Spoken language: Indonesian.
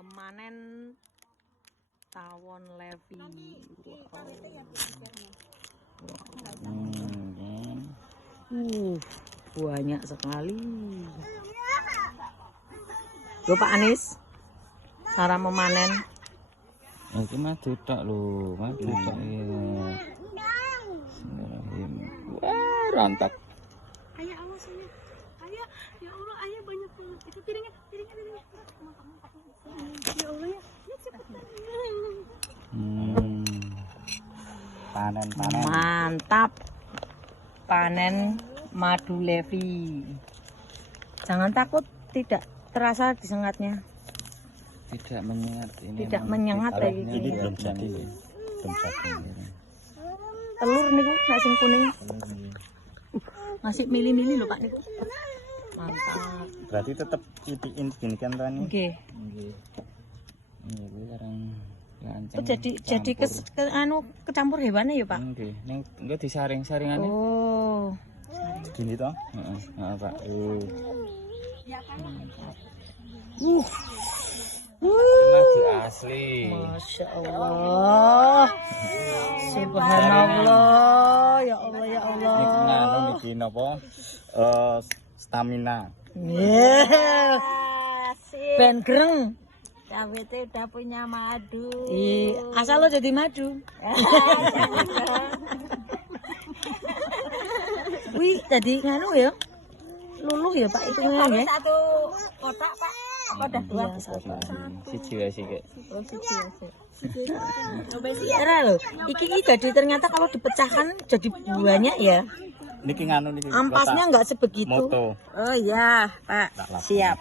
Pemanen tawon Levi. Banyak sekali. Loh Pak Anies, cara memanen. Iki madu tok lho, madu tok ya. Wah, rontok. Ayah awas ya. Ayah, ya Allah, ayah banyak banget. Itu piringnya. Ya Allah ya. Ini cepetan. Panen. Mantap. Panen madu Levi. Jangan takut, tidak terasa disengatnya. Tidak menyengat ini. Tidak menyengat lagi. Ini belum jadi. Telur niku nasi kuning. Masih milih-milih lho Pak niku. Mantap. Berarti tetap ipiin gini kan Tani? Nggih. Nggih. Ini sekarang Oh, jadi kecampur hewannya ya Pak? Nggih. Ning engko disaring-saringane. Oh. Gini toh? Heeh, Pak. Madu asli. Masya Allah. Subhanallah. Ya Allah, ya Allah. Niki nganu niki napa? Stamina. Ben greng. Kawete udah punya madu. Asal lo jadi madu. Wih, jadi nganu ya. Luluh ya Pak itu ya. Satu kotak Pak. Kotak dua. Siji wae sik. Kira loh. Iki jadi ternyata kalau dipecahkan jadi banyak ya. Niki nganu niki. Ampasnya nggak sebegitu. Moto. Oh iya Pak. Siap.